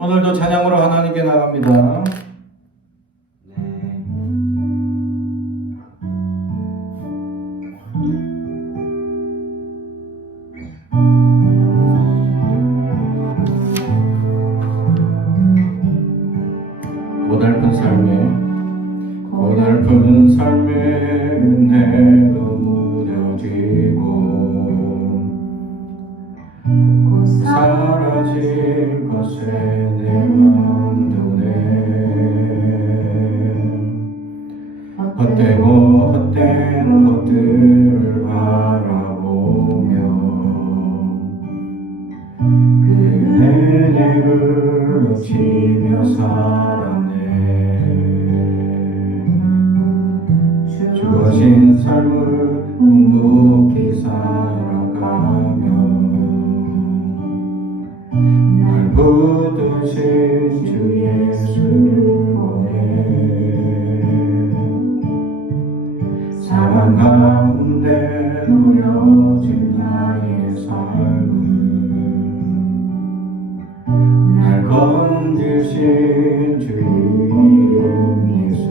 오늘도 찬양으로 하나님께 나갑니다. 고달픈 삶에 내도 무뎌지고 곧 사라질 것에 내 마음도 헛되고 헛된 것들을 바라보며 그 은혜를 놓치며 살았네. 주어진 삶을 묵묵히 살아가며 날 붙드신 주 예수를 보내 상한 가운데 놓여진 나의 삶을 날 건지신 주 이름 예수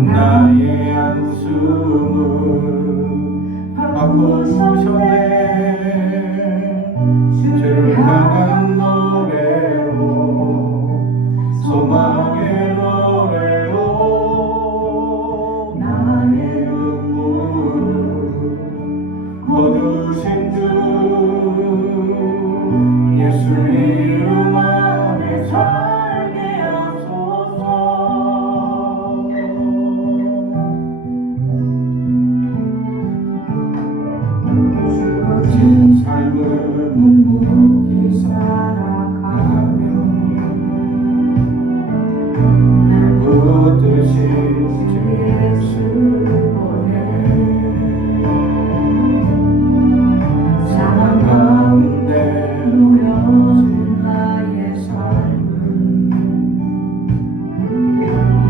나의 한숨을 바꾸셨네. 주를 향한 노래로 소망의 노래로 나의 눈물을 거두신 주 예수 이름 안에 살게 하소서. 주어진 삶을 묵묵히 살아가며 날 붙드신 주 예수를 보내 상한 가운데 놓여진 나의 삶을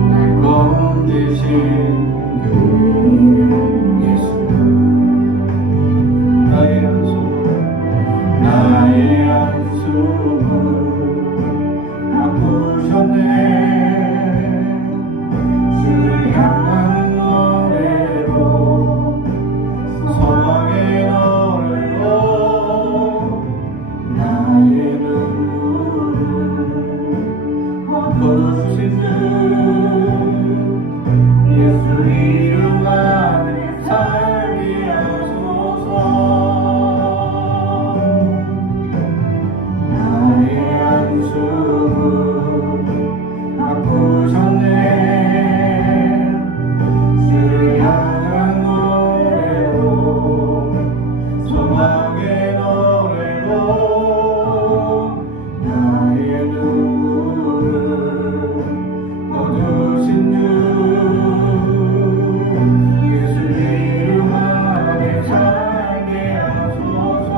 날 건지신 그 이름 예수 나의 한숨을 바꾸셨네. 주를 향한 노래로 소망의 노래로 나의 눈물을 거두신 주 예수 이름 안에 살게 하소서. 한숨을 바꾸셨네. 주를 향한 노래로 소망의 노래로 나의 눈물을 거두신 주 예수 이름 안에 살게 하소서.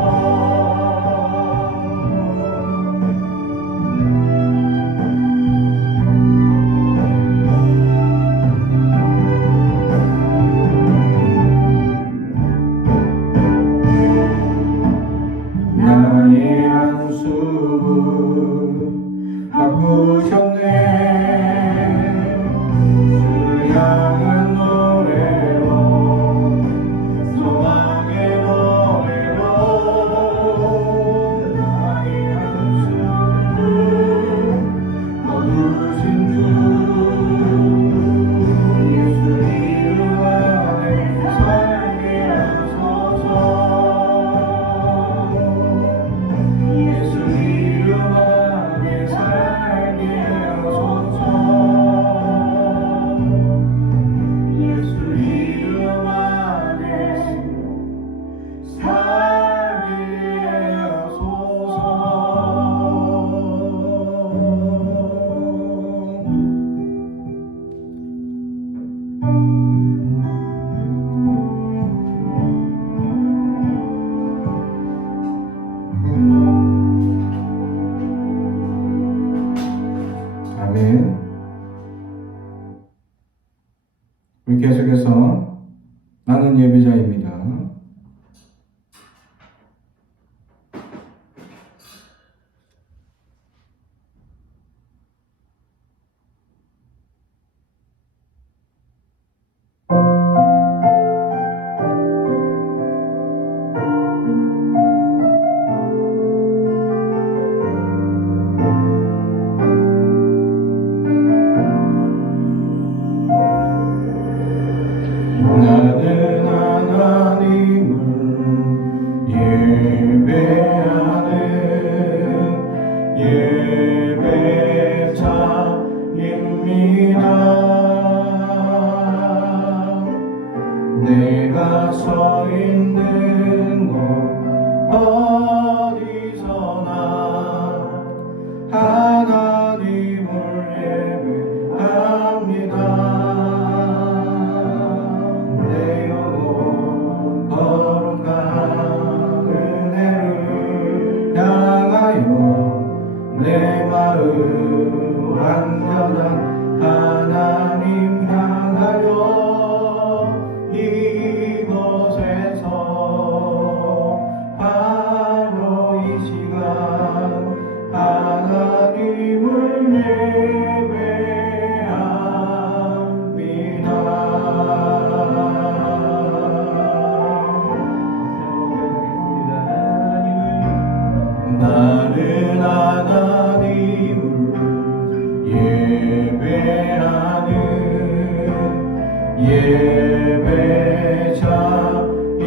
나의 한숨을 바꾸셨네. 주를 향한 노래로 소망의 노래로 나의 한숨을 거두신 주 예수 이름 안에 살게 하소서. 예수 이름 안에 살게 하소서. 예수 이름 안에 살게 하소서. 아멘. 우리 계속해서 나는 예배자입니다. 내가 서 있는 곳 어디서나 하나님을 예배합니다. 내 영혼 거룩한 은혜를 향하여 내 마음 완전한 하나님 향하여 이곳에서 바로 이 시간 하나님을 예배합니다. 나는 하나님을 예배하는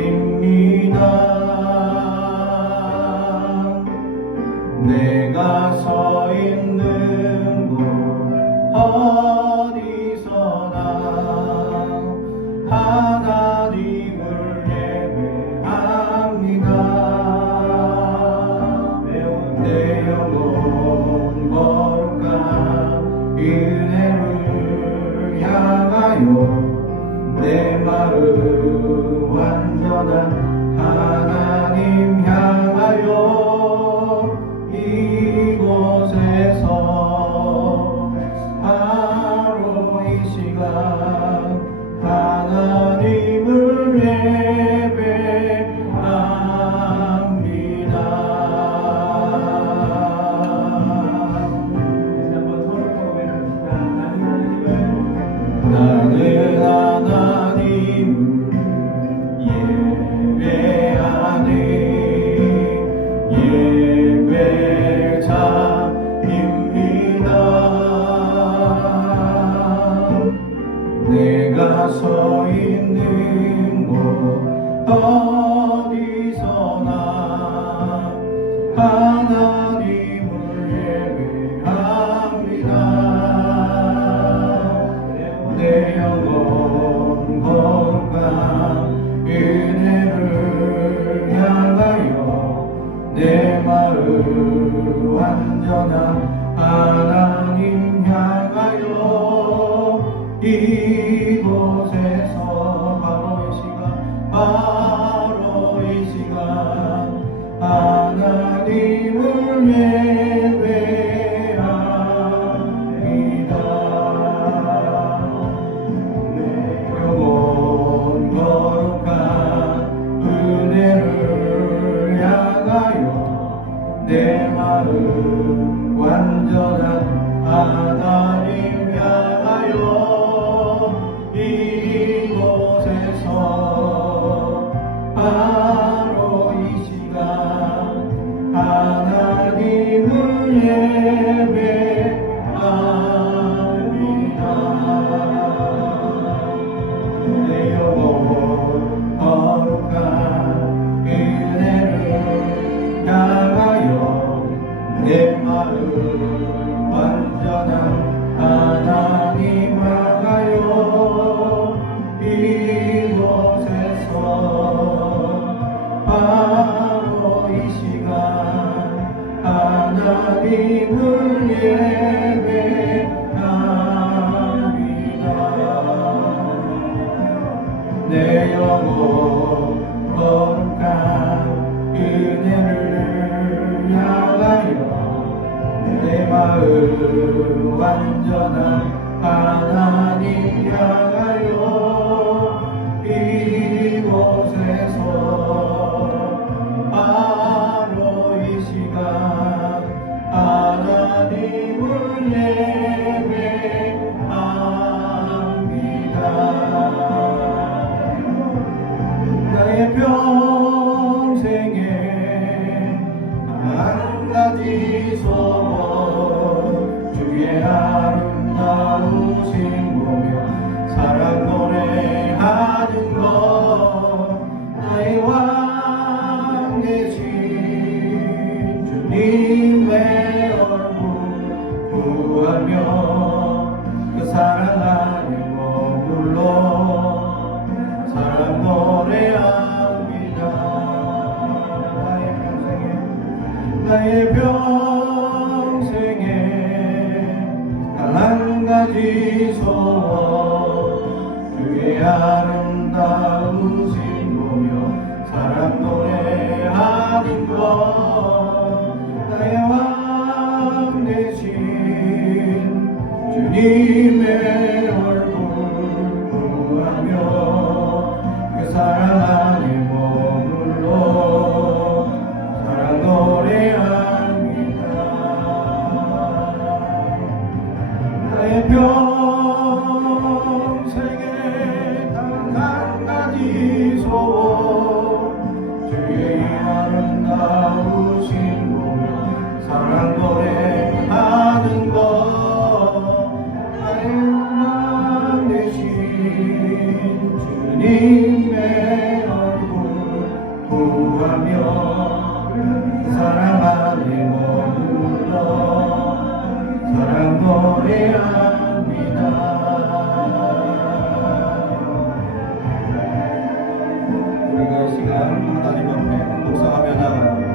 예배자입니다. 내가 서 있는 곳 어디서나 하나님을 예배합니다. 내 영혼 거룩한 은혜를 향하여 내 마음 완전한 하나님 향하여 이곳에서 바로 이 시간 하나님을 예배합니다. 나는 하나님을 예배하는 예배자입니다. 내가 서 있는 곳 어디서나 하나님을 예배합니다. 내 영혼 거룩한 은혜를 향하여 내 마음 완전한 하나님 향하여 이곳에서 바로 이 시간 하나님을 예배합니다. 내 영혼 거룩한 은혜를 향하여 내 마음 완전한 하나님 향하여 이곳에서 바로 이 시간 하나님을 예배합니다. 내 영혼 거룩한 은혜를 향하여 내 마음 완전한 하나님 향하여 이곳에서 바로 이 시간 하나님을 예배합니다. 내 영혼 거룩한 은혜를 향하여 내 마음 완전한 하나님 향하여 이곳에서 바로 이 시간 하나님을 예배합니다. 나의 평생에 한 가지 소원 주의 아름다우신 보며 사랑 노래하는 것 나의 왕 되신 주님의 얼굴 구하며 그 사랑 안에 머물러 사랑 나의 평생에 단 한 가지 소원 주의 아름다우신 보며 사랑 노래하는 것 나의 왕 되신 주님의 얼굴 구하며 그 사랑 안에 머물러 사랑 노래합니다. 나의 평생에 단 한 가지 소원 주의 아름다우신 보며 사랑 노래하는 것 나의 왕 되신 주님의 얼굴 구하며 사랑 안에 머물러 사랑 노래합니다. 우리가 이 시간 하나님 앞에 묵상하며 나갑니다.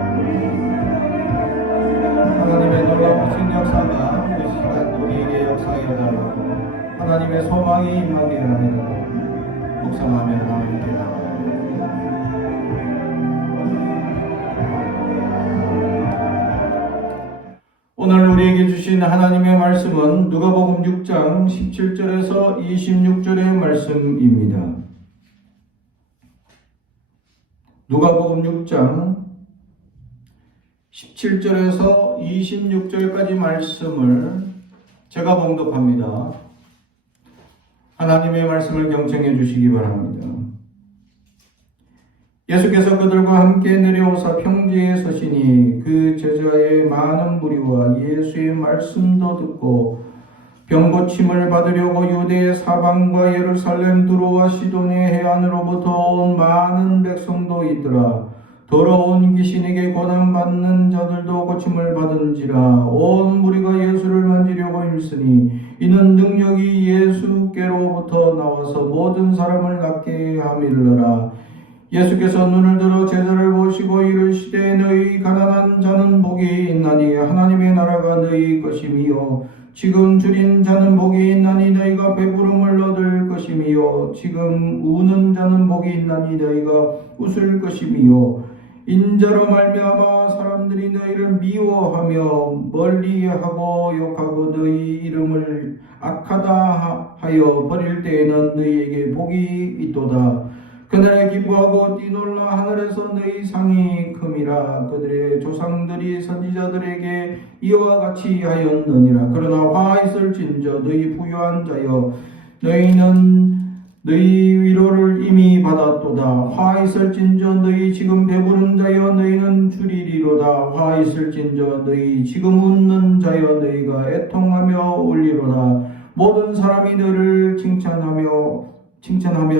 하나님의 놀라우신 역사가 이 시간 우리에게 역사하여 달라고 하나님의 소망이 임하게 하느라고 묵상하며 하나님께 나갑니다. 오늘 우리에게 주신 하나님의 말씀은 누가복음 6장 17절에서 26절의 말씀입니다. 누가복음 6장 17절에서 26절까지 말씀을 제가 봉독합니다. 하나님의 말씀을 경청해 주시기 바랍니다. 예수께서 그들과 함께 내려오사 평지에 서시니 그 제자의 많은 무리와 예수의 말씀도 듣고 병고침을 받으려고 유대의 사방과 예루살렘 두로와 시돈의 해안으로부터 온 많은 백성도 있더라. 더러운 귀신에게 고난받는 자들도 고침을 받은지라. 온 무리가 예수를 만지려고 힘쓰니 이는 능력이 예수께로부터 나와서 모든 사람을 낫게 함이르라. 예수께서 눈을 들어 제자를 보시고 이르시되 너희 가난한 자는 복이 있나니 하나님의 나라가 너희 것이미요 지금 줄인 자는 복이 있나니 너희가 배부름을 얻을 것이미요 지금 우는 자는 복이 있나니 너희가 웃을 것이미요 인자로 말미암아 사람들이 너희를 미워하며 멀리하고 욕하고 너희 이름을 악하다 하여 버릴 때에는 너희에게 복이 있도다. 그날에 기뻐하고 뛰놀라 하늘에서 너희 상이 큼이라. 그들의 조상들이 선지자들에게 이와 같이 하였느니라. 그러나 화 있을진저 너희 부유한 자여 너희는 너희 위로를 이미 받았도다. 화 있을진저 너희 지금 배부른 자여 너희는 줄이리로다. 화 있을진저 너희 지금 웃는 자여 너희가 애통하며 울리로다. 모든 사람이 너를 칭찬하면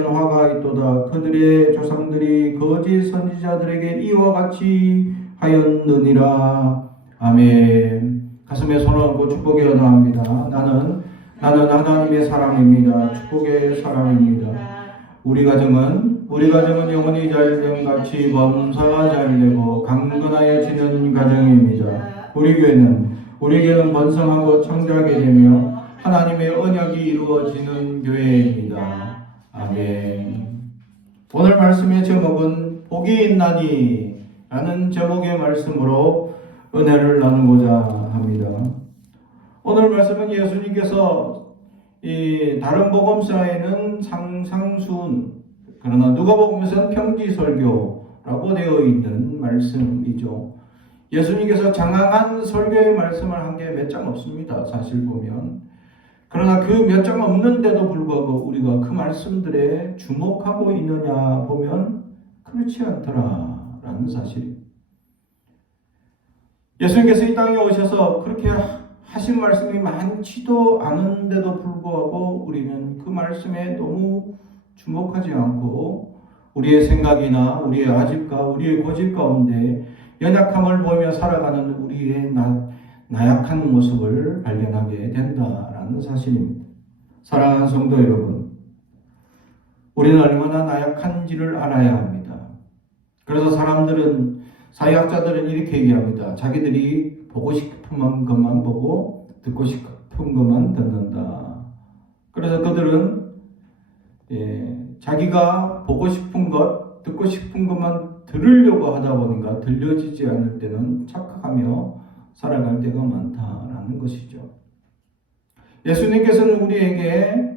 화가 있도다. 그들의 조상들이 거짓 선지자들에게 이와 같이 하였느니라. 아멘. 가슴에 손을 얹고 축복에 언어합니다. 나는 하나님의 사람입니다. 축복의 사람입니다. 우리 가정은 영혼이 잘됨 같이 범사가 잘되고 강건하여지는 가정입니다. 우리 교회는 번성하고 창조하게 되며 하나님의 언약이 이루어지는 교회입니다. 아멘. 오늘 말씀의 제목은 복이 있나니 라는 제목의 말씀으로 은혜를 나누고자 합니다. 오늘 말씀은 예수님께서 이 다른 복음서에는 상상순 그러나 누가복음에서는 평지설교라고 되어 있는 말씀이죠. 예수님께서 장황한 설교의 말씀을 한 게 몇 장 없습니다. 사실 보면. 그러나 그 몇 장 없는데도 불구하고 우리가 그 말씀들에 주목하고 있느냐 보면 그렇지 않더라라는 사실. 예수님께서 이 땅에 오셔서 그렇게 하신 말씀이 많지도 않은데도 불구하고 우리는 그 말씀에 너무 주목하지 않고 우리의 생각이나 우리의 아집과 우리의 고집 가운데 연약함을 보며 살아가는 우리의 나약한 모습을 발견하게 된다라는 사실입니다. 사랑하는 성도 여러분, 우리는 얼마나 나약한지를 알아야 합니다. 그래서 사람들은 사회학자들은 이렇게 얘기합니다. 자기들이 보고 싶은 것만 보고 듣고 싶은 것만 듣는다. 그래서 그들은 자기가 보고 싶은 것, 듣고 싶은 것만 들으려고 하다 보니까 들려지지 않을 때는 착각하며 살아갈 때가 많다라는 것이죠. 예수님께서는 우리에게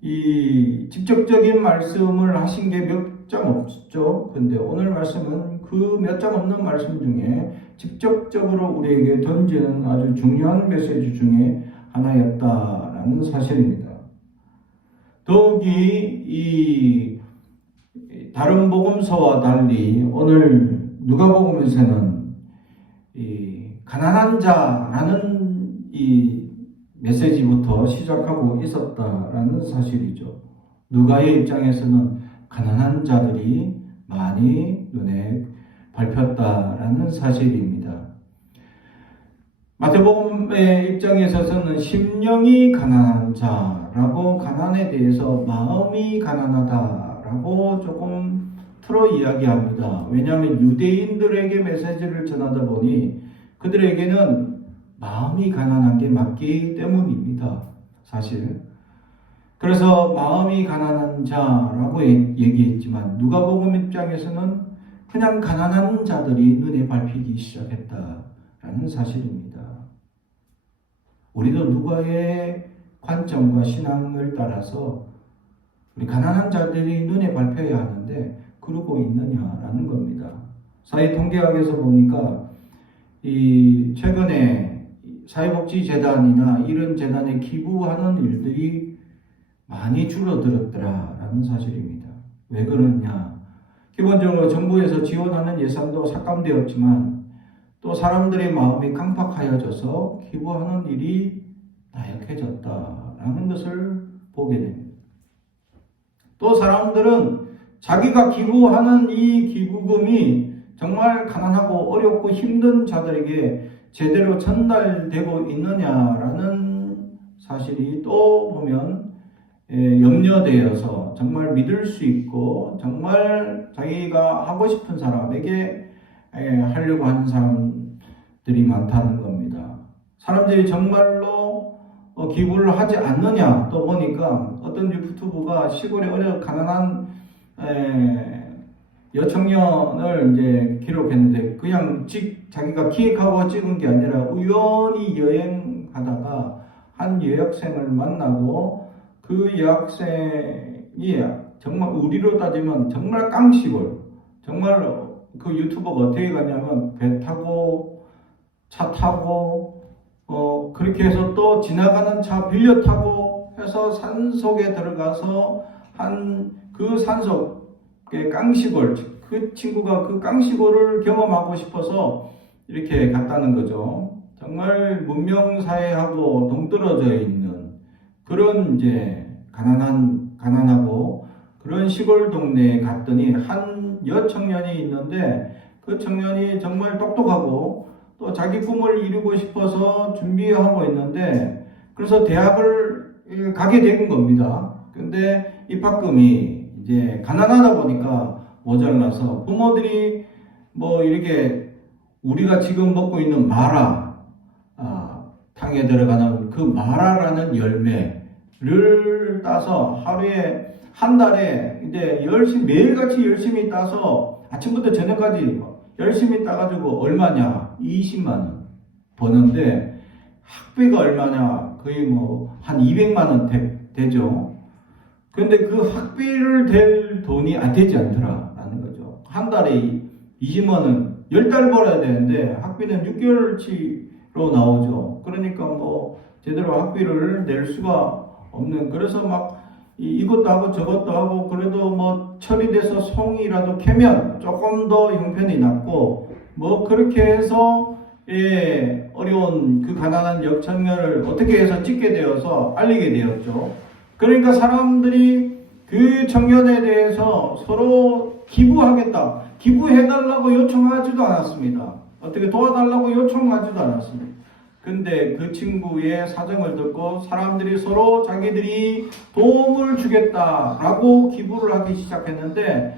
이 직접적인 말씀을 하신 게 몇 장 없죠. 근데 오늘 말씀은 그 몇 장 없는 말씀 중에 직접적으로 우리에게 던지는 아주 중요한 메시지 중에 하나였다라는 사실입니다. 더욱이 이 다른 복음서와 달리 오늘 누가복음에서는 이 가난한 자라는 이 메시지부터 시작하고 있었다라는 사실이죠. 누가의 입장에서는 가난한 자들이 많이 눈에 밟혔다라는 사실입니다. 마태복음의 입장에 있어서는 심령이 가난한 자라고 가난에 대해서 마음이 가난하다라고 조금 틀어 이야기합니다. 왜냐하면 유대인들에게 메시지를 전하다 보니 그들에게는 마음이 가난한 게 맞기 때문입니다. 사실. 그래서 마음이 가난한 자라고 얘기했지만 누가복음 입장에서는 그냥 가난한 자들이 눈에 밟히기 시작했다라는 사실입니다. 우리도 누가의 관점과 신앙을 따라서 우리 가난한 자들이 눈에 밟혀야 하는데 그러고 있느냐라는 겁니다. 사회통계학에서 보니까 이 최근에 사회복지재단이나 이런 재단에 기부하는 일들이 많이 줄어들었더라라는 사실입니다. 왜 그러냐? 기본적으로 정부에서 지원하는 예산도 삭감되었지만 또 사람들의 마음이 강팍하여져서 기부하는 일이 나약해졌다라는 것을 보게 됩니다. 또 사람들은 자기가 기부하는 이 기부금이 정말 가난하고 어렵고 힘든 자들에게 제대로 전달되고 있느냐라는 사실이 또 보면 염려되어서 정말 믿을 수 있고 정말 자기가 하고 싶은 사람에게 하려고 하는 사람들이 많다는 겁니다. 사람들이 정말로 기부를 하지 않느냐 또 보니까 어떤 유튜브가 시골에 가난한 여청년을 이제 기록했는데 그냥 자기가 기획하고 찍은 게 아니라 우연히 여행하다가 한 여학생을 만나고 그 여학생이 정말 우리로 따지면 정말 깡시골, 정말 그 유튜버가 어떻게 가냐면 배 타고 차 타고 그렇게 해서 또 지나가는 차 빌려 타고 해서 산속에 들어가서 그 산속의 깡시골, 그 친구가 그 깡시골을 경험하고 싶어서 이렇게 갔다는 거죠. 정말 문명사회하고 동떨어져 있는 그런 이제 가난하고 그런 시골 동네에 갔더니 한 여청년이 있는데 그 청년이 정말 똑똑하고 또 자기 꿈을 이루고 싶어서 준비하고 있는데 그래서 대학을 가게 된 겁니다. 근데 입학금이 이제 가난하다 보니까 모자라서 부모들이 뭐 이렇게 우리가 지금 먹고 있는 탕에 들어가는 그 마라라는 열매를 따서 한 달에 이제 매일같이 열심히 따서 아침부터 저녁까지 열심히 따가지고 얼마냐? 20만 원 버는데 학비가 얼마냐? 거의 한 200만 원 되죠. 근데 그 학비를 댈 돈이 안 되지 않더라라는 거죠. 한 달에 20만 원, 10달 벌어야 되는데 학비는 6개월치로 나오죠. 그러니까 제대로 학비를 낼 수가 없는, 그래서 막 이것도 하고 저것도 하고 그래도 처리돼서 송이라도 캐면 조금 더 형편이 낫고 그렇게 해서 어려운 그 가난한 여청년을 어떻게 해서 찍게 되어서 알리게 되었죠. 그러니까 사람들이 그 청년에 대해서 서로 기부하겠다, 기부해달라고 요청하지도 않았습니다. 어떻게 도와달라고 요청하지도 않았습니다. 근데 그 친구의 사정을 듣고 사람들이 서로 자기들이 도움을 주겠다라고 기부를 하기 시작했는데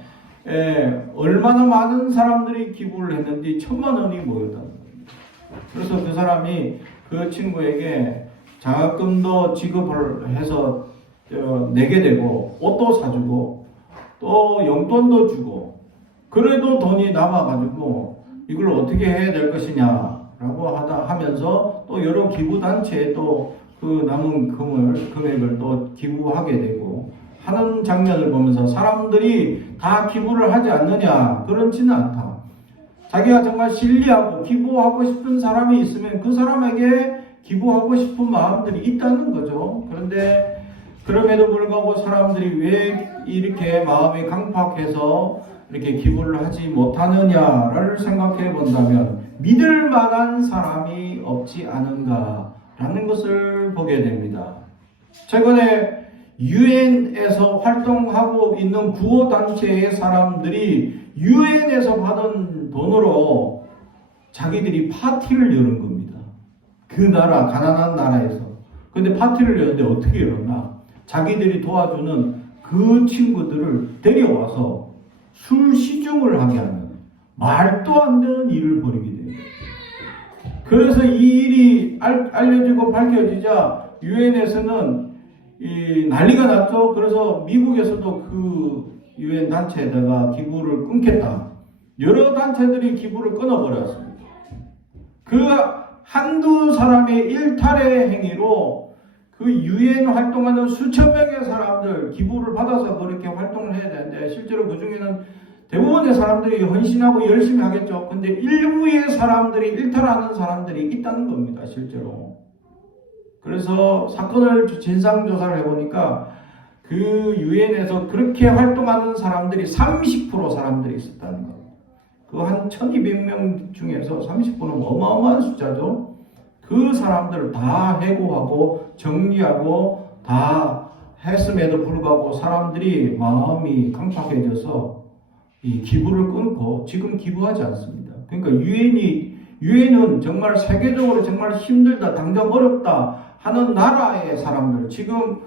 얼마나 많은 사람들이 기부를 했는지 1,000만 원이 모였다는 겁니다. 그래서 그 사람이 그 친구에게 장학금도 지급을 해서 내게 되고 옷도 사주고 또 용돈도 주고, 그래도 돈이 남아가지고 이걸 어떻게 해야 될 것이냐라고 하면서 또 여러 기부단체에 또 그 남은 금액을 또 기부하게 되고 하는 장면을 보면서 사람들이 다 기부를 하지 않느냐? 그렇지는 않다. 자기가 정말 신뢰하고 기부하고 싶은 사람이 있으면 그 사람에게 기부하고 싶은 마음들이 있다는 거죠. 그런데 그럼에도 불구하고 사람들이 왜 이렇게 마음이 강팍해서 이렇게 기부를 하지 못하느냐를 생각해 본다면 믿을 만한 사람이 없지 않은가라는 것을 보게 됩니다. 최근에 유엔에서 활동하고 있는 구호단체의 사람들이 유엔에서 받은 돈으로 자기들이 파티를 여는 겁니다. 그 나라, 가난한 나라에서. 근데 파티를 여는데 어떻게 열었나? 자기들이 도와주는 그 친구들을 데려와서 술 시중을 하게 하는 말도 안 되는 일을 벌이게 됩니다. 그래서 이 일이 알려지고 밝혀지자 유엔에서는 난리가 났죠. 그래서 미국에서도 그 유엔 단체에다가 기부를 끊겠다. 여러 단체들이 기부를 끊어버렸습니다. 그 한두 사람의 일탈의 행위로 그 유엔 활동하는 수천 명의 사람들 기부를 받아서 그렇게 활동을 해야 되는데, 실제로 그 중에는 대부분의 사람들이 헌신하고 열심히 하겠죠. 근데 일부의 사람들이 일탈하는 사람들이 있다는 겁니다, 실제로. 그래서 사건을 진상조사를 해보니까 그 유엔에서 그렇게 활동하는 사람들이 30% 사람들이 있었다는 거예요. 그 한 1200명 중에서 30%는 어마어마한 숫자죠. 그 사람들을 다 해고하고 정리하고 다 했음에도 불구하고 사람들이 마음이 강팍해져서 이 기부를 끊고 지금 기부하지 않습니다. 그러니까 유엔은 정말 세계적으로 정말 힘들다, 당장 어렵다 하는 나라의 사람들, 지금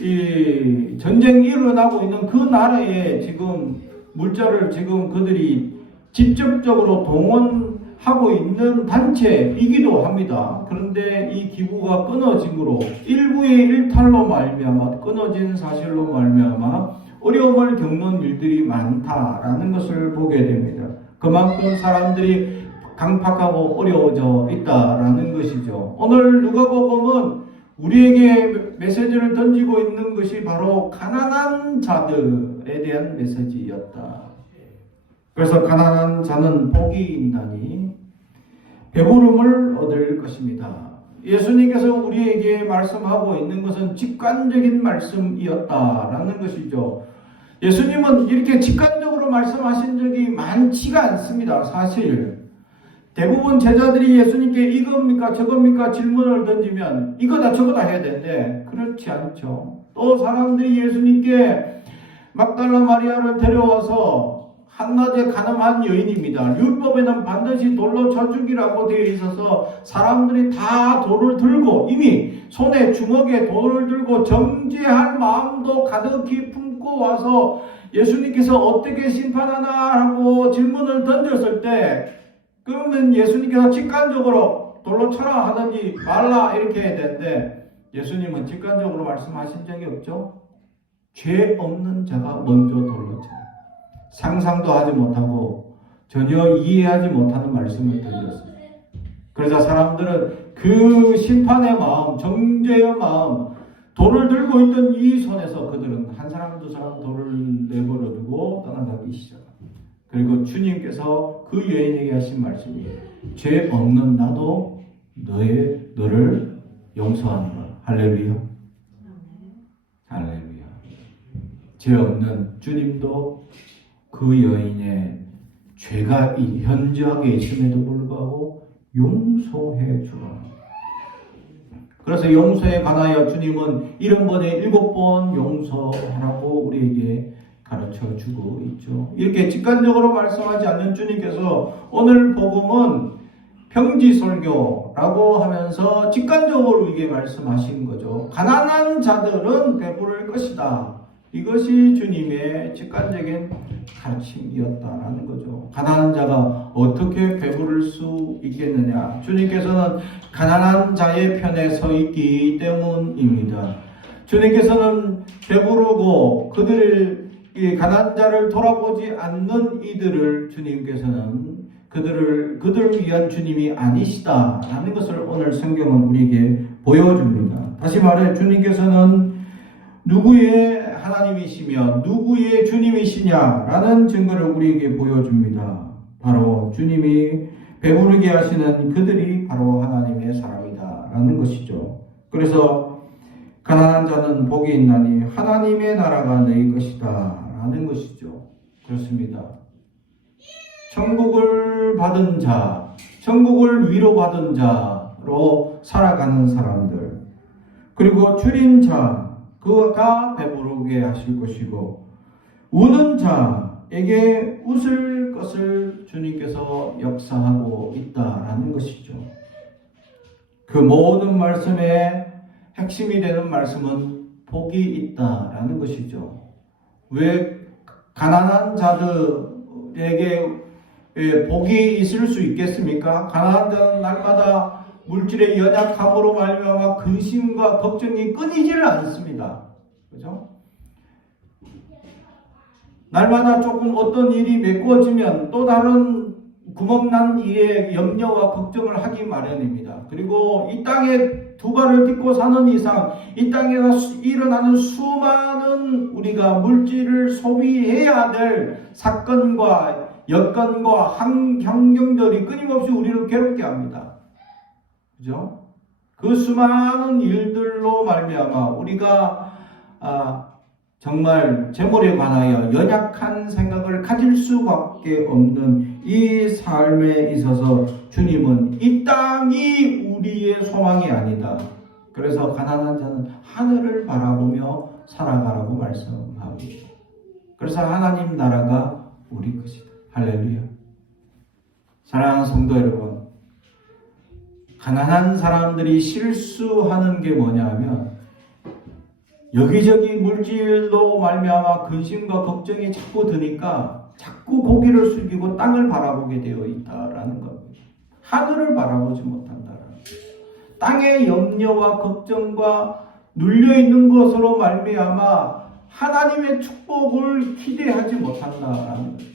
이 전쟁이 일어나고 있는 그 나라에 지금 물자를 지금 그들이 직접적으로 동원하고 있는 단체이기도 합니다. 그런데 이 기부가 끊어짐으로 일부의 일탈로 말미암아, 끊어진 사실로 말미암아 어려움을 겪는 일들이 많다라는 것을 보게 됩니다. 그만큼 사람들이 강팍하고 어려워져 있다라는 것이죠. 오늘 누가복음은 우리에게 메시지를 던지고 있는 것이 바로 가난한 자들에 대한 메시지였다. 그래서 가난한 자는 복이 있나니 배부름을 얻을 것입니다. 예수님께서 우리에게 말씀하고 있는 것은 직관적인 말씀이었다라는 것이죠. 예수님은 이렇게 직관적으로 말씀하신 적이 많지가 않습니다. 사실 대부분 제자들이 예수님께 이겁니까 저겁니까 질문을 던지면 이거다 저거다 해야 되는데 그렇지 않죠. 또 사람들이 예수님께 막달라 마리아를 데려와서 한낮에 가늠한 여인입니다. 율법에는 반드시 돌로 쳐 죽이라고 되어 있어서 사람들이 다 돌을 들고 이미 손에 주먹에 돌을 들고 정죄할 마음도 가득히 품고 와서 예수님께서 어떻게 심판하나 고 질문을 던졌을 때, 그러면 예수님께서 직관적으로 돌로 쳐라 하든지 말라 이렇게 해야 되는데 예수님은 직관적으로 말씀하신 적이 없죠. 죄 없는 자가 먼저 돌로 쳐라. 상상도 하지 못하고 전혀 이해하지 못하는 말씀을 드렸습니다. 그러자 사람들은 그 심판의 마음, 정죄의 마음, 돌을 들고 있던 이 손에서 그들은 한 사람 두 사람 돌을 내버려두고 떠나가기 시작합니다. 그리고 주님께서 그 여인에게 하신 말씀이 죄 없는 나도 너를 용서하노라. 할렐루야. 할렐루야. 죄 없는 주님도 그 여인의 죄가 현저하게 있음에도 불구하고 용서해 주라. 그래서 용서에 관하여 주님은 70번에 7번 용서하라고 우리에게 가르쳐 주고 있죠. 이렇게 직관적으로 말씀하지 않는 주님께서 오늘 복음은 평지설교라고 하면서 직관적으로 이게 말씀하신 거죠. 가난한 자들은 배부를 것이다. 이것이 주님의 직관적인 가르침이었다라는 거죠. 가난한 자가 어떻게 배부를 수 있겠느냐? 주님께서는 가난한 자의 편에 서 있기 때문입니다. 주님께서는 배부르고 이 가난한 자를 돌아보지 않는 이들을 주님께서는 그들을 위한 주님이 아니시다라는 것을 오늘 성경은 우리에게 보여줍니다. 다시 말해 주님께서는 누구의 하나님이시며 누구의 주님이시냐라는 증거를 우리에게 보여줍니다. 바로 주님이 배부르게 하시는 그들이 바로 하나님의 사람이다라는 것이죠. 그래서 가난한 자는 복이 있나니 하나님의 나라가 너희 것이다 라는 것이죠. 그렇습니다. 천국을 받은 자, 천국을 위로받은 자로 살아가는 사람들, 그리고 줄인 자, 그가 배부르게 하실 것이고, 우는 자에게 웃을 것을 주님께서 역사하고 있다라는 것이죠. 그 모든 말씀의 핵심이 되는 말씀은 복이 있다라는 것이죠. 왜 가난한 자들에게 복이 있을 수 있겠습니까? 가난한 자는 날마다 물질의 연약함으로 말미암아 근심과 걱정이 끊이지를 않습니다. 그죠? 날마다 조금 어떤 일이 메꿔지면 또 다른 구멍난 일에 염려와 걱정을 하기 마련입니다. 그리고 이 땅에 두 발을 딛고 사는 이상 이 땅에서 일어나는 수많은 우리가 물질을 소비해야 될 사건과 여건과 환경들이 끊임없이 우리를 괴롭게 합니다. 그죠? 그 수많은 일들로 말미암아 우리가 정말 재물에 관하여 연약한 생각을 가질 수밖에 없는 이 삶에 있어서 주님은 이 땅이 우리의 소망이 아니다. 그래서 가난한 자는 하늘을 바라보며 살아가라고 말씀합니다. 그래서 하나님 나라가 우리 것이다. 할렐루야. 사랑하는 성도 여러분, 가난한 사람들이 실수하는 게 뭐냐면 여기저기 물질로 말미암아 근심과 걱정이 자꾸 드니까 자꾸 고개를 숙이고 땅을 바라보게 되어 있다라는 겁니다. 하늘을 바라보지 못한다라는 겁니다. 땅의 염려와 걱정과 눌려있는 것으로 말미암아 하나님의 축복을 기대하지 못한다라는 겁니다.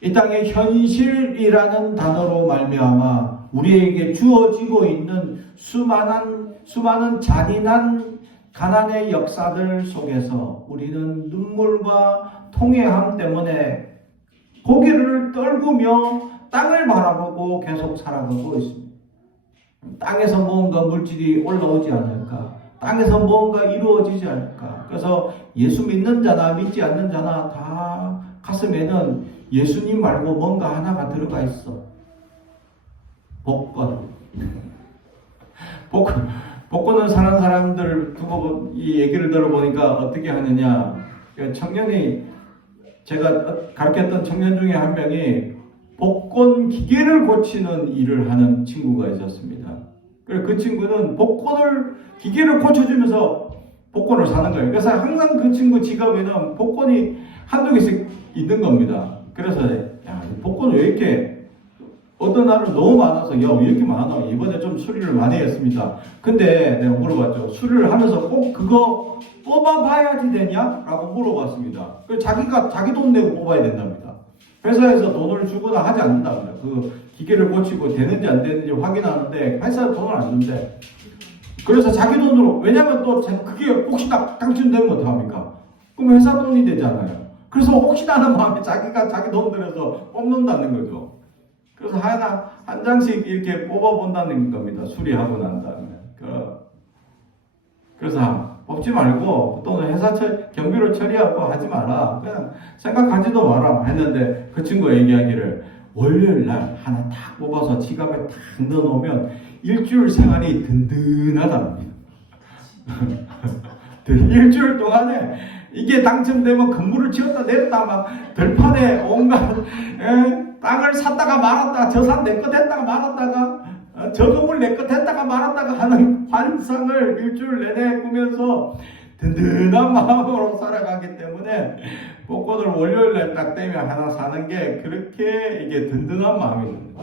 이 땅의 현실이라는 단어로 말미암아 우리에게 주어지고 있는 수많은 잔인한 가난의 역사들 속에서 우리는 눈물과 통회함 때문에 고개를 떨구며 땅을 바라보고 계속 살아가고 있습니다. 땅에서 뭔가 물질이 올라오지 않을까? 땅에서 뭔가 이루어지지 않을까? 그래서 예수 믿는 자나 믿지 않는 자나 다 가슴에는 예수님 말고 뭔가 하나가 들어가 있어. 복권. 복권을 사는 사람들 두고 이 얘기를 들어보니까 어떻게 하느냐. 청년이, 제가 가르쳤던 청년 중에 한 명이 복권 기계를 고치는 일을 하는 친구가 있었습니다. 그래서 그 친구는 기계를 고쳐주면서 복권을 사는 거예요. 그래서 항상 그 친구 지갑에는 복권이 한두 개씩 있는 겁니다. 그래서 야, 복권 왜 이렇게 어떤 날은 너무 많아서 야, 왜 이렇게 많아? 이번에 좀 수리를 많이 했습니다. 근데 내가 물어봤죠. 수리를 하면서 꼭 그거 뽑아봐야지 되냐? 라고 물어봤습니다. 자기 돈 내고 뽑아야 된답니다. 회사에서 돈을 주거나 하지 않는답니다. 그 기계를 고치고 되는지 안 되는지 확인하는데 회사에 돈을 안 준대. 그래서 자기 돈으로, 왜냐면 또 그게 혹시 당첨되면 어떡합니까? 그럼 회사 돈이 되잖아요. 그래서 혹시나 하는 마음에 자기가 자기 돈 들여서 뽑는다는 거죠. 그래서 한 장씩 이렇게 뽑아본다는 겁니다. 수리하고 난 다음에. 그래서 뽑지 말고 또는 회사 경비로 처리하고 하지 마라. 그냥 생각하지도 마라 했는데 그 친구가 얘기하기를 월요일 날 하나 딱 뽑아서 지갑에 딱 넣어놓으면 일주일 생활이 든든하답니다. 일주일 동안에 이게 당첨되면 건물을 지었다 내렸다 막 들판에 온갖 땅을 샀다가 말았다가 저 산 내 거 됐다가 말았다가 저 건물 내 거 됐다가 말았다가 하는 환상을 일주일 내내 꾸면서 든든한 마음으로 살아가기 때문에 복권을 월요일날 딱 되면 하나 사는 게 그렇게 이게 든든한 마음이 듭니다.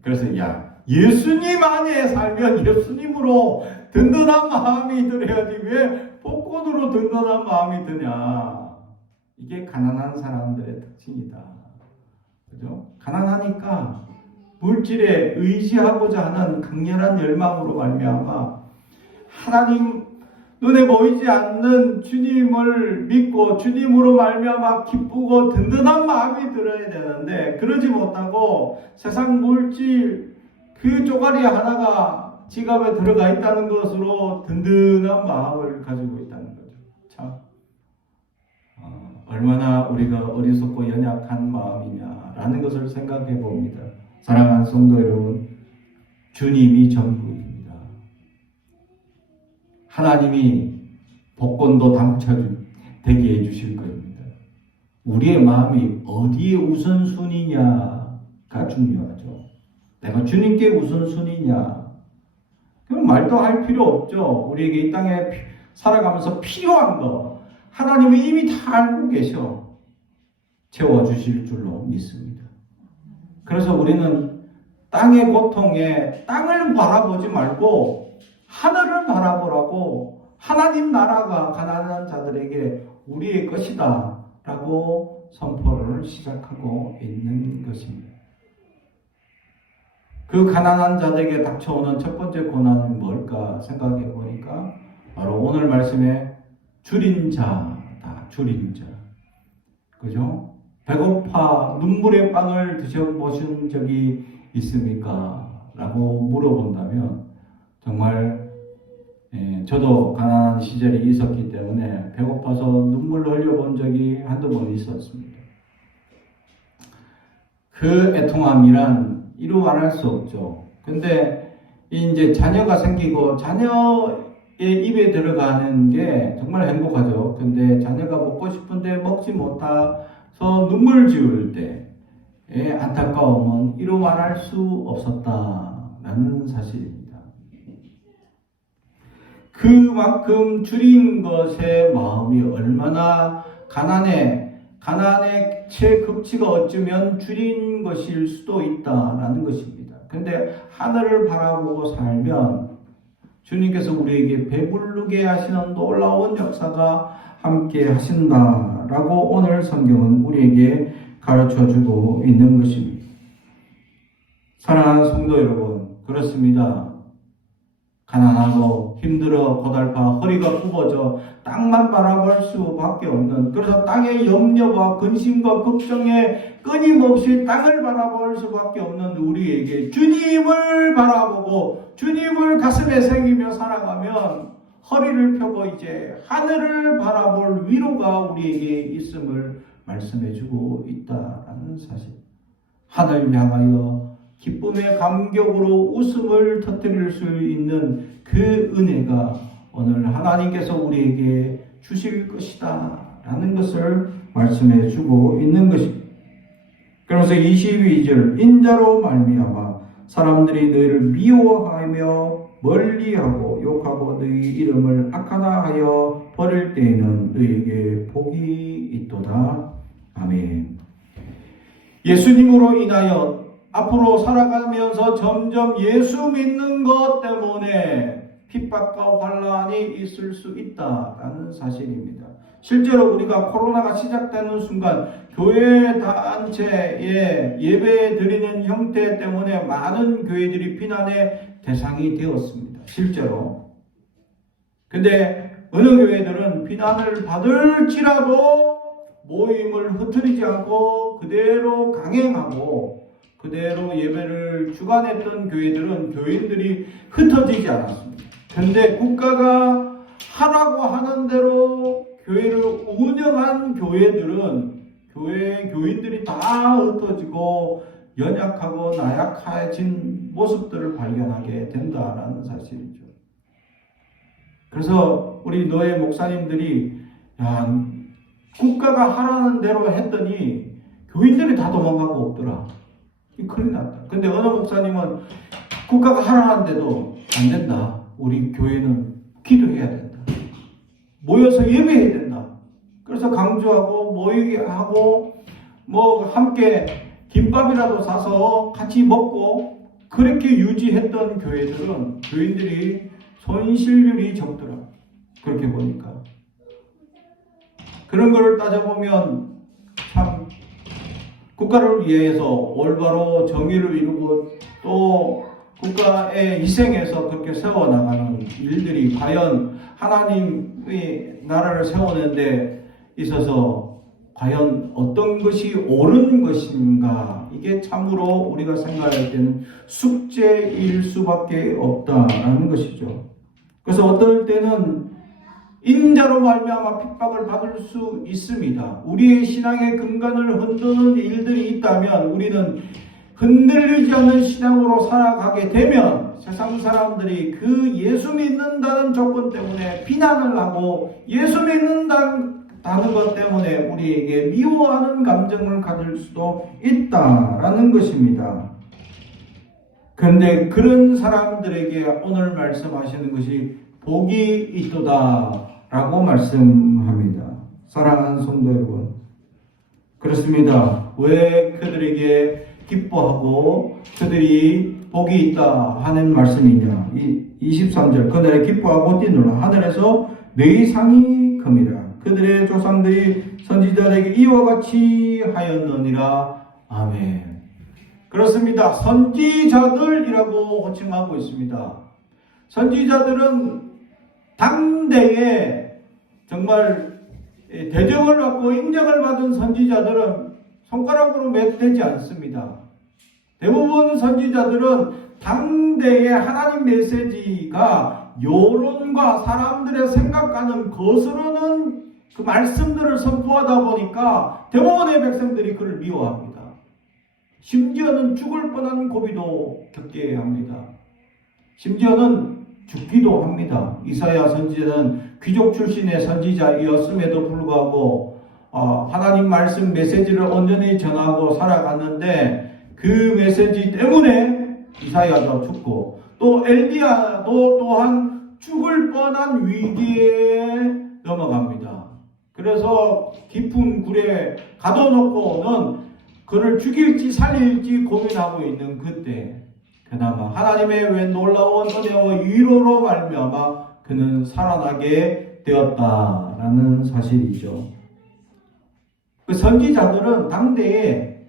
그래서 야, 예수님 안에 살면 예수님으로 든든한 마음이 들어야지 왜 복권으로 든든한 마음이 드냐. 이게 가난한 사람들의 특징이다. 그죠? 가난하니까 물질에 의지하고자 하는 강렬한 열망으로 말미암아 하나님 눈에 보이지 않는 주님을 믿고 주님으로 말미암아 기쁘고 든든한 마음이 들어야 되는데 그러지 못하고 세상 물질 그 쪼가리 하나가 지갑에 들어가 있다는 것으로 든든한 마음을 가지고 있다는 거죠. 참 얼마나 우리가 어리석고 연약한 마음이냐라는 것을 생각해 봅니다. 사랑하는 성도 여러분, 주님이 전부입니다. 하나님이 복권도 당첨되게 해주실 겁니다. 우리의 마음이 어디에 우선순위냐가 중요하죠. 내가 주님께 우선순위냐. 그럼 말도 할 필요 없죠. 우리에게 이 땅에 살아가면서 필요한 거 하나님이 이미 다 알고 계셔. 채워주실 줄로 믿습니다. 그래서 우리는 땅의 고통에 땅을 바라보지 말고 하늘을 바라보라고 하나님 나라가 가난한 자들에게 우리의 것이다 라고 선포를 시작하고 있는 것입니다. 그 가난한 자들에게 닥쳐오는 첫 번째 고난은 뭘까 생각해 보니까 바로 오늘 말씀에 줄인 자다. 줄인 자. 그죠? 배고파 눈물의 빵을 드셔보신 적이 있습니까? 라고 물어본다면 정말 저도 가난한 시절이 있었기 때문에 배고파서 눈물 흘려본 적이 한두 번 있었습니다. 그 애통함이란 이루 말할 수 없죠. 근데 이제 자녀가 생기고 자녀의 입에 들어가는 게 정말 행복하죠. 근데 자녀가 먹고 싶은데 먹지 못해서 눈물 지을 때의 안타까움은 이루 말할 수 없었다라는 사실입니다. 그만큼 줄인 것의 마음이 얼마나 가난의 최극치가 어쩌면 줄인 것일 수도 있다라는 것입니다. 근데 하늘을 바라보고 살면 주님께서 우리에게 배부르게 하시는 놀라운 역사가 함께 하신다라고 오늘 성경은 우리에게 가르쳐주고 있는 것입니다. 사랑하는 성도 여러분, 그렇습니다. 가난하고 힘들어 고달파 허리가 굽어져 땅만 바라볼 수밖에 없는, 그래서 땅의 염려와 근심과 걱정에 끊임없이 땅을 바라볼 수밖에 없는 우리에게 주님을 바라보고 주님을 가슴에 새기며 살아가면 허리를 펴고 이제 하늘을 바라볼 위로가 우리에게 있음을 말씀해주고 있다라는 사실. 하늘 향하여 기쁨의 감격으로 웃음을 터뜨릴 수 있는 그 은혜가 오늘 하나님께서 우리에게 주실 것이다 라는 것을 말씀해 주고 있는 것입니다. 그러면서 22절 인자로 말미암아 사람들이 너희를 미워하며 멀리하고 욕하고 너희 이름을 악하다 하여 버릴 때에는 너희에게 복이 있도다. 아멘. 예수님으로 인하여 앞으로 살아가면서 점점 예수 믿는 것 때문에 핍박과 환란이 있을 수 있다라는 사실입니다. 실제로 우리가 코로나가 시작되는 순간 교회 단체에 예배 드리는 형태 때문에 많은 교회들이 비난의 대상이 되었습니다. 실제로. 근데 어느 교회들은 비난을 받을지라도 모임을 흐트리지 않고 그대로 강행하고 그대로 예배를 주관했던 교회들은 교인들이 흩어지지 않았습니다. 그런데 국가가 하라고 하는 대로 교회를 운영한 교회들은 교회 교인들이 다 흩어지고 연약하고 나약해진 모습들을 발견하게 된다라는 사실이죠. 그래서 우리 노예 목사님들이 국가가 하라는 대로 했더니 교인들이 다 도망가고 없더라. 큰일 났다. 근데 어느 목사님은 국가가 하라는데도 안 된다. 우리 교회는 기도해야 된다. 모여서 예배해야 된다. 그래서 강조하고 모이게 하고 함께 김밥이라도 사서 같이 먹고 그렇게 유지했던 교인들이 손실률이 적더라. 그렇게 보니까. 그런 거를 따져보면 참 국가를 위해서 올바로 정의를 이루고 또 국가의 희생에서 그렇게 세워나가는 일들이 과연 하나님의 나라를 세우는 데 있어서 과연 어떤 것이 옳은 것인가, 이게 참으로 우리가 생각할 때는 숙제일 수밖에 없다라는 것이죠. 그래서 어떨 때는 인자로 말미암아 핍박을 받을 수 있습니다. 우리의 신앙의 근간을 흔드는 일들이 있다면 우리는 흔들리지 않는 신앙으로 살아가게 되면 세상 사람들이 그 예수 믿는다는 조건 때문에 비난을 하고 예수 믿는다는 것 때문에 우리에게 미워하는 감정을 가질 수도 있다라는 것입니다. 그런데 그런 사람들에게 오늘 말씀하시는 것이 복이 있도다 라고 말씀합니다. 사랑하는 성도 여러분, 그렇습니다. 왜 그들에게 기뻐하고 그들이 복이 있다 하는 말씀이냐. 23절, 그날에 기뻐하고 뛰노라. 하늘에서 너희 상이 큼이라. 그들의 조상들이 선지자들에게 이와 같이 하였느니라. 아멘. 그렇습니다. 선지자들이라고 호칭하고 있습니다. 선지자들은 당대에 정말 대접을 받고 인정을 받은 선지자들은 손가락으로 몇 되지 않습니다. 대부분 선지자들은 당대의 하나님 메시지가 여론과 사람들의 생각과는 거스르는 그 말씀들을 선포하다 보니까 대부분의 백성들이 그를 미워합니다. 심지어는 죽을 뻔한 고비도 겪게 합니다. 심지어는 죽기도 합니다. 이사야 선지자는 귀족 출신의 선지자이었음에도 불구하고 하나님 말씀 메시지를 온전히 전하고 살아갔는데 그 메시지 때문에 이사야도 죽고 또 엘리야도 또한 죽을 뻔한 위기에 넘어갑니다. 그래서 깊은 굴에 가둬놓고는 그를 죽일지 살릴지 고민하고 있는 그때 그나마 하나님의 왜 놀라운 은혜와 위로로 말미암아 그는 살아나게 되었다라는 사실이죠. 그 선지자들은 당대에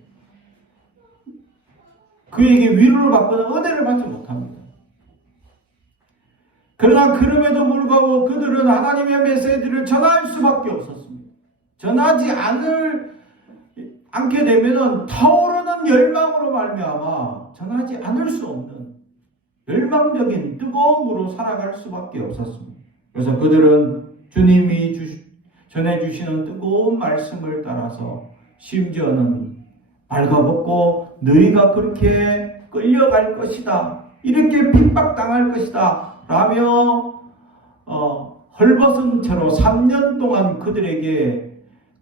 그에게 위로를 받거나 은혜를 받지 못합니다. 그러나 그럼에도 불구하고 그들은 하나님의 메시지를 전할 수밖에 없었습니다. 전하지 않게 되면은 타오르는 열망으로 말미암아 전하지 않을 수 없는 열망적인 뜨거움으로 살아갈 수밖에 없었습니다. 그래서 그들은 주님이 전해주시는 뜨거운 말씀을 따라서 심지어는 발가벗고 너희가 그렇게 끌려갈 것이다, 이렇게 핍박당할 것이다 라며 헐벗은 채로 3년 동안 그들에게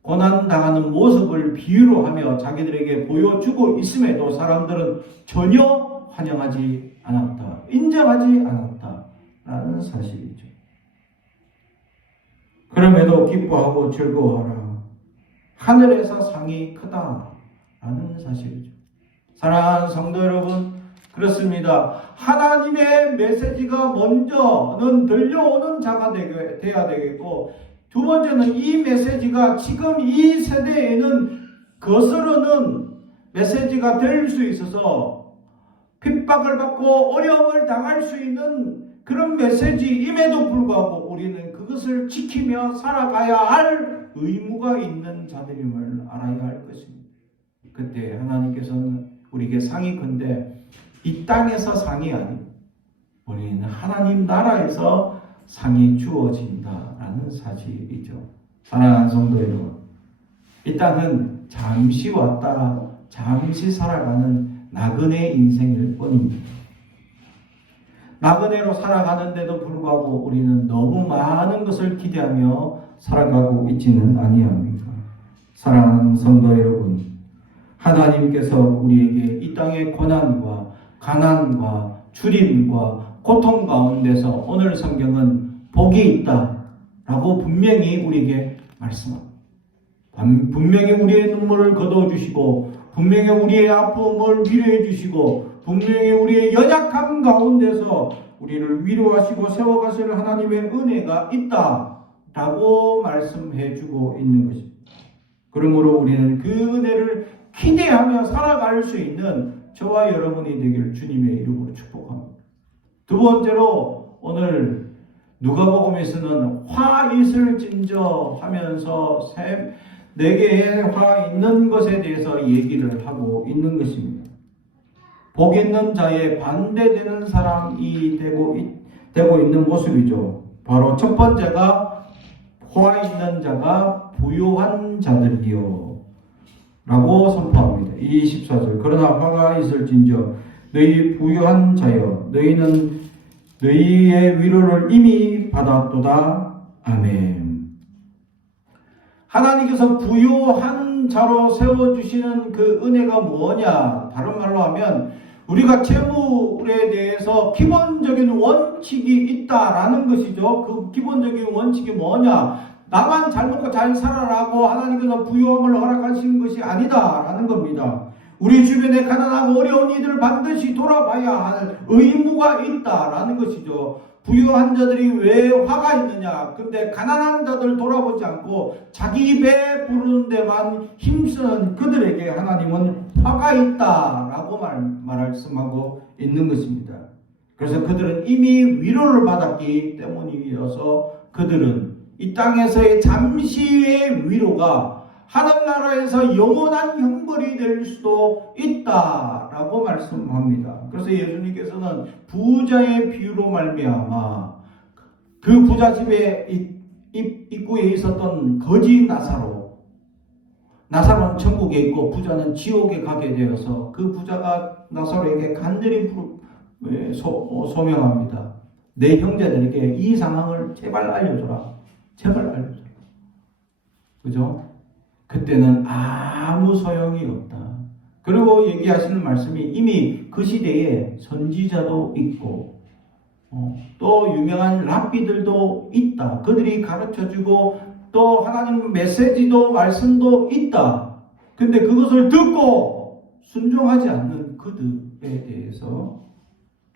고난당하는 모습을 비유로 하며 자기들에게 보여주고 있음에도 사람들은 전혀 환영하지 않았다, 인정하지 않았다라는 사실이죠. 그럼에도 기뻐하고 즐거워하라. 하늘에서 상이 크다라는 사실이죠. 사랑하는 성도 여러분, 그렇습니다. 하나님의 메시지가 먼저는 들려오는 자가 되어야 되겠고, 두 번째는 이 메시지가 지금 이 세대에는 거스르는 메시지가 될 수 있어서 핍박을 받고 어려움을 당할 수 있는 그런 메시지임에도 불구하고 우리는 그것을 지키며 살아가야 할 의무가 있는 자들임을 알아야 할 것입니다. 그때 하나님께서는 우리에게 상이 큰데 이 땅에서 상이 아니고 우리는 하나님 나라에서 상이 주어진다라는 사실이죠. 사랑하는 성도 여러분, 이 땅은 잠시 왔다 잠시 살아가는 나그네 인생일 뿐입니다. 나그네로 살아가는데도 불구하고 우리는 너무 많은 것을 기대하며 살아가고 있지는 아니합니다. 사랑하는 성도 여러분, 하나님께서 우리에게 이 땅의 고난과 가난과 주림과 고통 가운데서 오늘 성경은 복이 있다, 라고 분명히 우리에게 말씀합니다. 분명히 우리의 눈물을 거둬주시고 분명히 우리의 아픔을 위로해 주시고 분명히 우리의 연약함 가운데서 우리를 위로하시고 세워가실 하나님의 은혜가 있다라고 말씀해 주고 있는 것입니다. 그러므로 우리는 그 은혜를 기대하며 살아갈 수 있는 저와 여러분이 되기를 주님의 이름으로 축복합니다. 두 번째로 오늘 누가복음에서는 화 있을진저 하면서 네 개의 화 있는 것에 대해서 얘기를 하고 있는 것입니다. 복 있는 자에 반대되는 사람이 되고 있는 모습이죠. 바로 첫 번째가 화 있는 자가 부요한 자들이요 라고 선포합니다. 24절 그러나 화가 있을진저 너희 부요한 자여 너희는 너희의 위로를 이미 받았도다. 아멘. 하나님께서 부요한 자로 세워주시는 그 은혜가 뭐냐? 다른 말로 하면 우리가 재물에 대해서 기본적인 원칙이 있다라는 것이죠. 그 기본적인 원칙이 뭐냐? 나만 잘 먹고 잘 살아라고 하나님께서 부요함을 허락하신 것이 아니다라는 겁니다. 우리 주변에 가난하고 어려운 이들을 반드시 돌아봐야 할 의무가 있다라는 것이죠. 부유한 자들이 왜 화가 있느냐? 근데 가난한 자들 돌아보지 않고 자기 배 부르는 데만 힘쓰는 그들에게 하나님은 화가 있다라고 말씀하고 있는 것입니다. 그래서 그들은 이미 위로를 받았기 때문이어서 그들은 이 땅에서의 잠시의 위로가 하늘나라에서 영원한 형벌이 될 수도 있다라고 말씀합니다. 그래서 예수님께서는 부자의 비유로 말미암아 그 부자 집에 입구에 있었던 거지 나사로는 천국에 있고 부자는 지옥에 가게 되어서 그 부자가 나사로에게 간절히 소명합니다. 내 형제들에게 이 상황을 제발 알려줘라. 그죠? 그때는 아무 소용이 없다. 그리고 얘기하시는 말씀이 이미 그 시대에 선지자도 있고 또 유명한 랍비들도 있다. 그들이 가르쳐주고 또 하나님 메시지도 말씀도 있다. 근데 그것을 듣고 순종하지 않는 그들에 대해서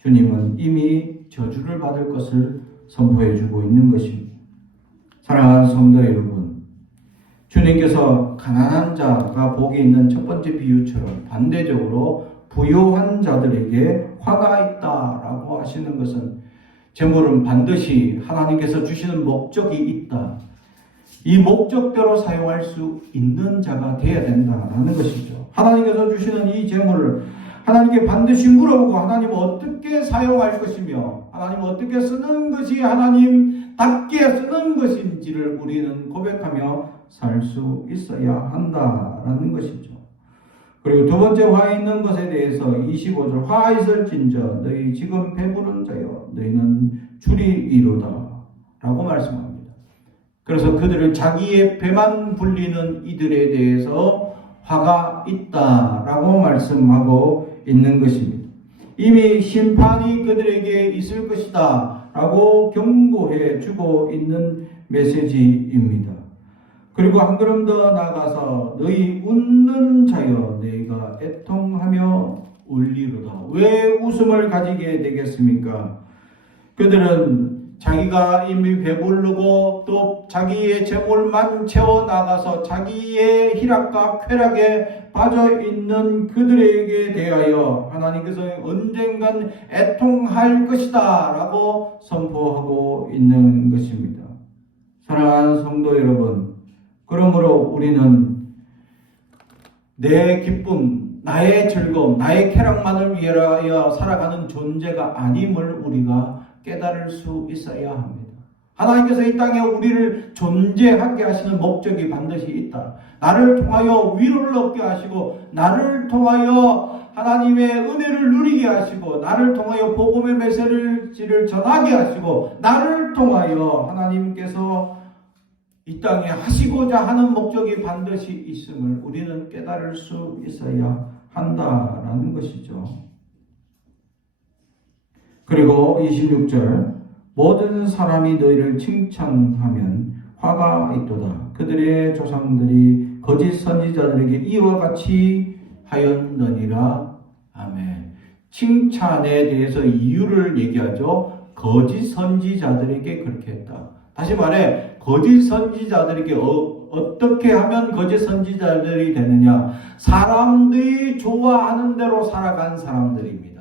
주님은 이미 저주를 받을 것을 선포해주고 있는 것입니다. 사랑하는 성도 여러분, 주님께서 가난한 자가 복이 있는 첫 번째 비유처럼 반대적으로 부요한 자들에게 화가 있다라고 하시는 것은 재물은 반드시 하나님께서 주시는 목적이 있다. 이 목적대로 사용할 수 있는 자가 되어야 된다는 것이죠. 하나님께서 주시는 이 재물을 하나님께 반드시 물어보고 하나님 어떻게 사용할 것이며 하나님 어떻게 쓰는 것이 하나님답게 쓰는 것인지를 우리는 고백하며 살 수 있어야 한다라는 것이죠. 그리고 두 번째 화 있는 것에 대해서 25절 화 있을진저 너희 지금 배부른 자여 너희는 줄이리로다 라고 말씀합니다. 그래서 그들을 자기의 배만 불리는 이들에 대해서 화가 있다라고 말씀하고 있는 것입니다. 이미 심판이 그들에게 있을 것이다 라고 경고해 주고 있는 메시지입니다. 그리고 한 걸음 더 나아가서 너희 웃는 자여 너희가 애통하며 울리로다. 왜 웃음을 가지게 되겠습니까? 그들은 자기가 이미 배부르고 또 자기의 재물만 채워나가서 자기의 희락과 쾌락에 빠져있는 그들에게 대하여 하나님께서 언젠간 애통할 것이다 라고 선포하고 있는 것입니다. 사랑하는 성도 여러분, 그러므로 우리는 내 기쁨, 나의 즐거움, 나의 쾌락만을 위하여 살아가는 존재가 아님을 우리가 깨달을 수 있어야 합니다. 하나님께서 이 땅에 우리를 존재하게 하시는 목적이 반드시 있다. 나를 통하여 위로를 얻게 하시고 나를 통하여 하나님의 은혜를 누리게 하시고 나를 통하여 복음의 메시지를 전하게 하시고 나를 통하여 하나님께서 이 땅에 하시고자 하는 목적이 반드시 있음을 우리는 깨달을 수 있어야 한다라는 것이죠. 그리고 26절 모든 사람이 너희를 칭찬하면 화가 있도다. 그들의 조상들이 거짓 선지자들에게 이와 같이 하였느니라. 아멘. 칭찬에 대해서 이유를 얘기하죠. 거짓 선지자들에게 그렇게 했다. 다시 말해, 거짓 선지자들에게 어떻게 하면 거짓 선지자들이 되느냐? 사람들이 좋아하는 대로 살아간 사람들입니다.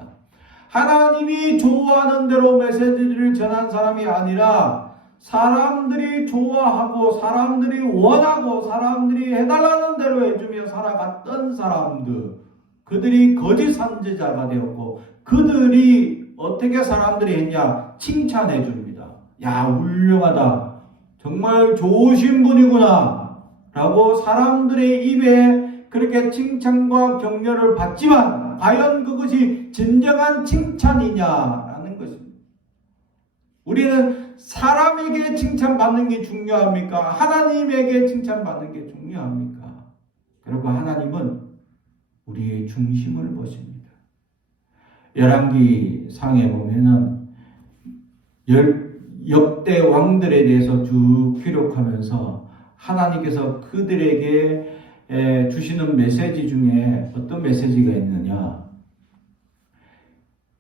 하나님이 좋아하는 대로 메시지를 전한 사람이 아니라 사람들이 좋아하고 사람들이 원하고 사람들이 해달라는 대로 해주며 살아갔던 사람들, 그들이 거짓 선지자가 되었고, 그들이 어떻게 사람들이 했냐? 칭찬해 줍니다. 야, 훌륭하다, 정말 좋으신 분이구나 라고 사람들의 입에 그렇게 칭찬과 격려를 받지만 과연 그것이 진정한 칭찬이냐라는 것입니다. 우리는 사람에게 칭찬받는 게 중요합니까? 하나님에게 칭찬받는 게 중요합니까? 그리고 하나님은 우리의 중심을 보십니다. 열왕기 상에 보면은 역대 왕들에 대해서 쭉 기록하면서 하나님께서 그들에게 주시는 메시지 중에 어떤 메시지가 있느냐?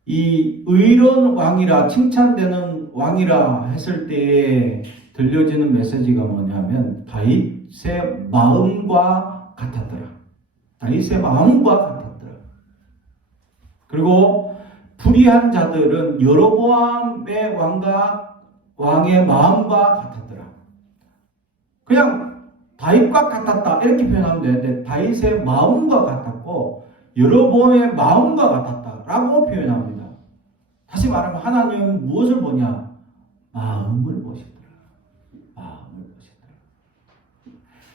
이 의로운 왕이라, 칭찬되는 왕이라 했을 때에 들려지는 메시지가 뭐냐면 다윗의 마음과 같았더라. 다윗의 마음과 같았더라. 그리고 불의한 자들은 여로보암의 왕의 마음과 같았더라. 그냥 다윗과 같았다 이렇게 표현하면 되는데 다윗의 마음과 같았고 여로보암의 마음과 같았다라고 표현합니다. 다시 말하면 하나님은 무엇을 보냐? 마음을 보시더라. 마음을 보시더라.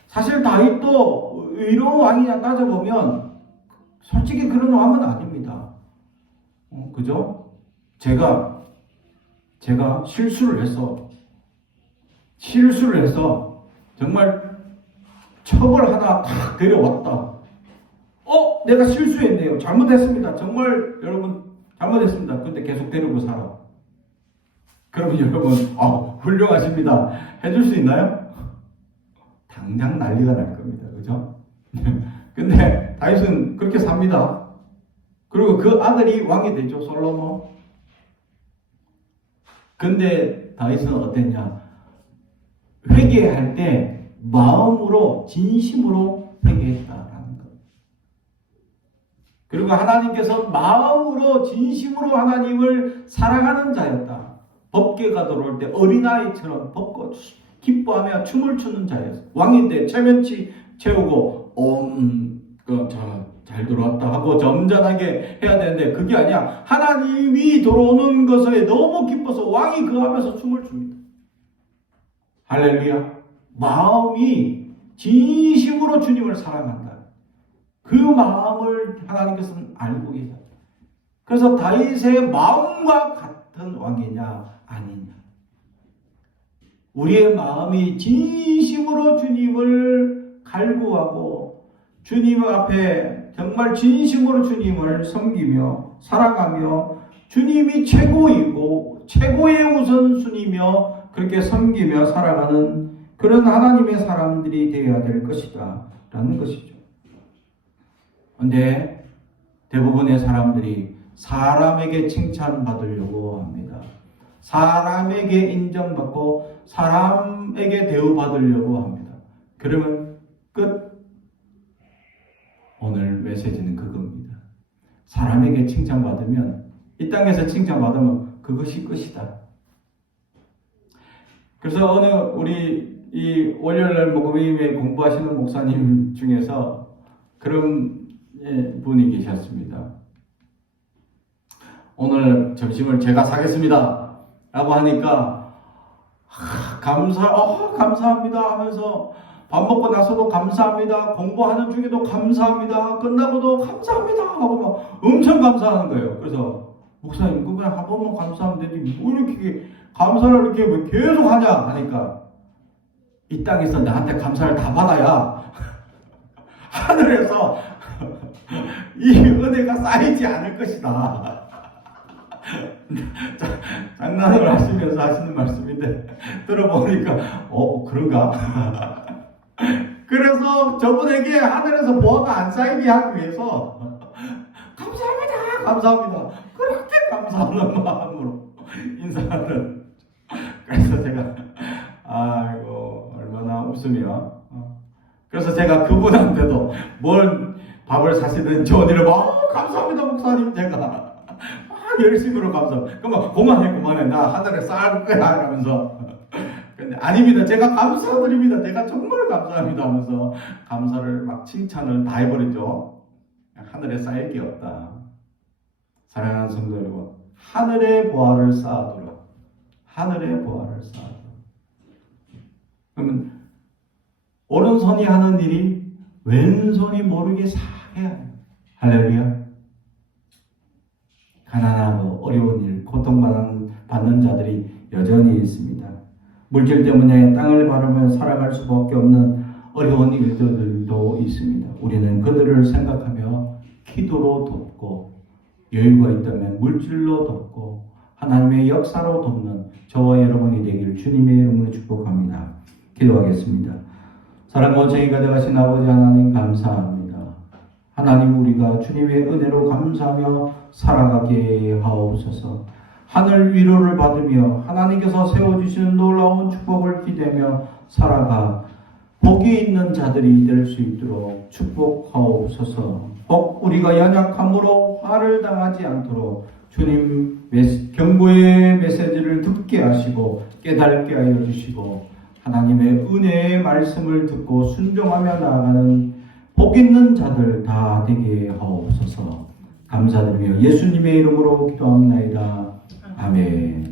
사실 다윗도 의로운 왕이냐 따져보면 솔직히 그런 왕은 아닙니다. 그죠? 제가 실수를 해서 정말 처벌하다 탁 데려왔다. 내가 실수했네요. 잘못했습니다. 정말 여러분 잘못했습니다. 근데 계속 데리고 살아. 그러면 여러분 훌륭하십니다. 해줄 수 있나요? 당장 난리가 날 겁니다. 그죠? 근데 다윗은 그렇게 삽니다. 그리고 그 아들이 왕이 되죠. 솔로몬. 근데 다윗은 어땠냐? 회개할 때 마음으로 진심으로 회개했다라는 것. 그리고 하나님께서 마음으로 진심으로 하나님을 사랑하는 자였다. 법궤가 들어올 때 어린아이처럼 벗고 기뻐하며 춤을 추는 자였어. 왕인데 체면치 채우고 잘 들어왔다 하고 점잖하게 해야 되는데 그게 아니야. 하나님이 들어오는 것에 너무 기뻐서 왕이 그 앞에서 춤을 춥니다. 할렐루야. 마음이 진심으로 주님을 사랑한다. 그 마음을 하나님께서는 알고 계세요. 그래서 다윗의 마음과 같은 왕이냐 아니냐. 우리의 마음이 진심으로 주님을 갈구하고 주님 앞에 정말 진심으로 주님을 섬기며 살아가며 주님이 최고이고 최고의 우선순위며 그렇게 섬기며 살아가는 그런 하나님의 사람들이 되어야 될 것이다 라는 것이죠. 그런데 대부분의 사람들이 사람에게 칭찬받으려고 합니다. 사람에게 인정받고 사람에게 대우받으려고 합니다. 그러면 끝. 오늘 메시지는 그겁니다. 사람에게 칭찬받으면, 이 땅에서 칭찬받으면 그것이 끝이다. 그래서 우리 이 월요일날 목요일에 공부하시는 목사님 중에서 그런 분이 계셨습니다. 오늘 점심을 제가 사겠습니다 라고 하니까 감사합니다 하면서 밥 먹고 나서도 감사합니다, 공부하는 중에도 감사합니다, 끝나고도 감사합니다 하고 막 엄청 감사하는 거예요. 그래서 목사님 그냥 한 번만 감사하면 되지 뭐 이렇게 감사를 이렇게 계속 하냐 하니까 이 땅에서 나한테 감사를 다 받아야 하늘에서 이 은혜가 쌓이지 않을 것이다. 장난을 하시면서 하시는 말씀인데 들어보니까 그런가? 그래서 저분에게 하늘에서 보화가 안 쌓이게 하기 위해서 감사합니다, 감사합니다, 그렇게 감사하는 마음으로 인사하는. 그래서 제가 아이고 얼마나 웃으며 그래서 제가 그분한테도 뭘 밥을 사시든 전이를 감사합니다 목사님, 제가 막 열심히로 감사합니다. 그러면 그만해 나 하늘에 쌓을 거야 이러면서. 근데 아닙니다, 제가 감사드립니다, 제가 정말 감사합니다 하면서 감사를 막 칭찬을 다 해버리죠. 하늘에 쌓일 게 없다. 사랑하는 성도 여러분, 하늘의 보화를 쌓아두라. 하늘의 보화를 쌓아두라. 그러면 오른손이 하는 일이 왼손이 모르게 싹 해야 해요. 할렐루야. 가난하고 어려운 일, 고통받는 자들이 여전히 있습니다. 물질 때문에 땅을 바라며 살아갈 수밖에 없는 어려운 일들도 있습니다. 우리는 그들을 생각하며 기도로 돕고, 여유가 있다면 물질로 돕고, 하나님의 역사로 돕는 저와 여러분이 되길 주님의 이름으로 축복합니다. 기도하겠습니다. 사랑과 정의가 되신 아버지 하나님, 감사합니다. 하나님, 우리가 주님의 은혜로 감사하며 살아가게 하옵소서. 하늘 위로를 받으며 하나님께서 세워주시는 놀라운 축복을 기대며 살아가 복이 있는 자들이 될 수 있도록 축복하옵소서. 혹 우리가 연약함으로 화를 당하지 않도록 주님 경고의 메시지를 듣게 하시고 깨닫게 하여 주시고, 하나님의 은혜의 말씀을 듣고 순종하며 나아가는 복 있는 자들 다 되게 하옵소서. 감사드리며 예수님의 이름으로 기도합니다. 아멘.